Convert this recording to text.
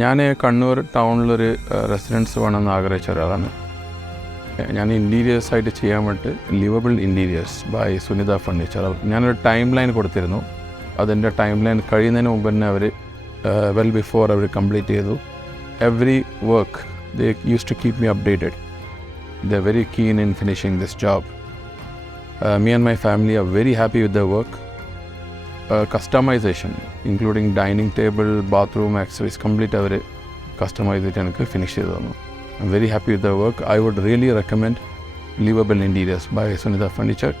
ഞാൻ കണ്ണൂർ ടൗണിലൊരു റെസിഡൻസ് വേണമെന്ന് ആഗ്രഹിച്ച ഒരാളാണ്. ഞാൻ ഇൻറ്റീരിയേഴ്സായിട്ട് ചെയ്യാൻ വേണ്ടി livable interiors by Sunita furniture. ഞാനൊരു ടൈം ലൈൻ കൊടുത്തിരുന്നു. അതിൻ്റെ ടൈം ലൈൻ കഴിയുന്നതിന് മുമ്പ് തന്നെ അവർ വെൽ ബിഫോർ അവർ കംപ്ലീറ്റ് ചെയ്തു. Every work they use to keep me updated. They are very keen in finishing this job. Me and my family are very happy with their work. Customization, including dining table, bathroom, accessories, complete our customise ചെയ്തിട്ട് എനിക്ക് finish ചെയ്ത് തന്നു. I'm very happy with their work. I would really recommend Livable Interiors by Sunitha Furniture.